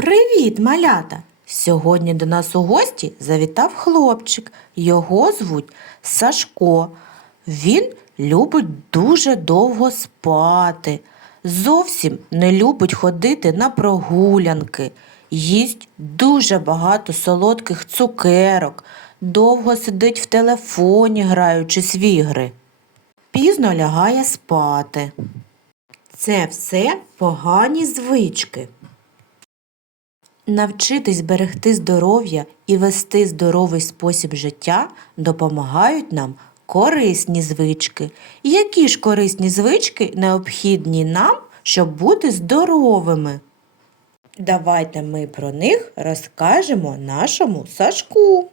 Привіт, малята! Сьогодні до нас у гості завітав хлопчик. Його звуть Сашко. Він любить дуже довго спати. Зовсім не любить ходити на прогулянки. Їсть дуже багато солодких цукерок, довго сидить в телефоні, граючись в ігри. Пізно лягає спати. Це все погані звички. Навчитись берегти здоров'я і вести здоровий спосіб життя допомагають нам корисні звички. Які ж корисні звички необхідні нам, щоб бути здоровими? Давайте ми про них розкажемо нашому Сашку.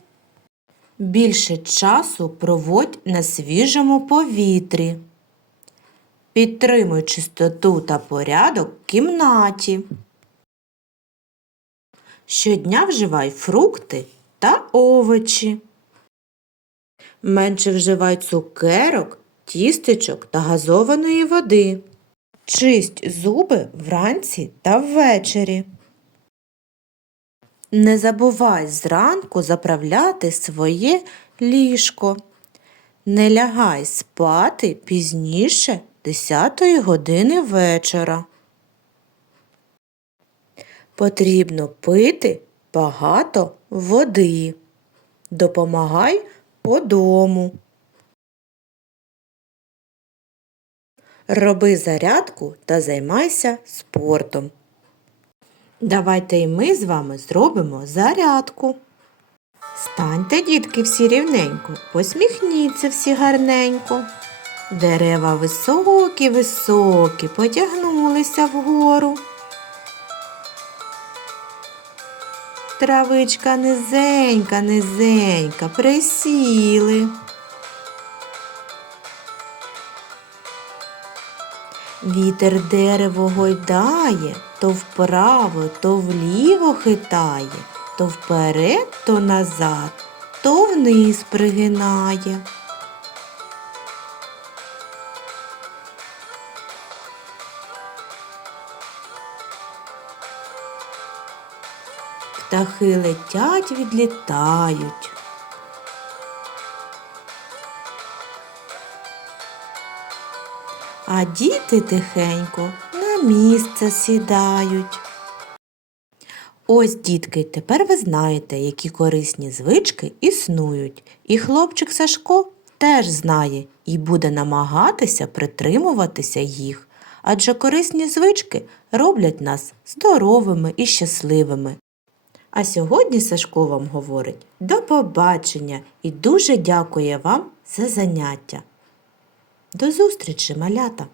Більше часу проводь на свіжому повітрі. Підтримуй чистоту та порядок в кімнаті. Щодня вживай фрукти та овочі. Менше вживай цукерок, тістечок та газованої води. Чисть зуби вранці та ввечері. Не забувай зранку заправляти своє ліжко. Не лягай спати пізніше 10 години вечора. Потрібно пити багато води. Допомагай по дому. Роби зарядку та займайся спортом. Давайте і ми з вами зробимо зарядку. Станьте, дітки, всі рівненько, посміхніться всі гарненько. Дерева високі, високі, потягнулися вгору. Травичка низенька, низенька, присіли. Вітер дерево гойдає, то вправо, то вліво хитає, то вперед, то назад, то вниз пригинає. Птахи летять, відлітають. А діти тихенько на місце сідають. Ось, дітки, тепер ви знаєте, які корисні звички існують. І хлопчик Сашко теж знає і буде намагатися притримуватися їх. Адже корисні звички роблять нас здоровими і щасливими. А сьогодні Сашко вам говорить до побачення і дуже дякує вам за заняття. До зустрічі, малята!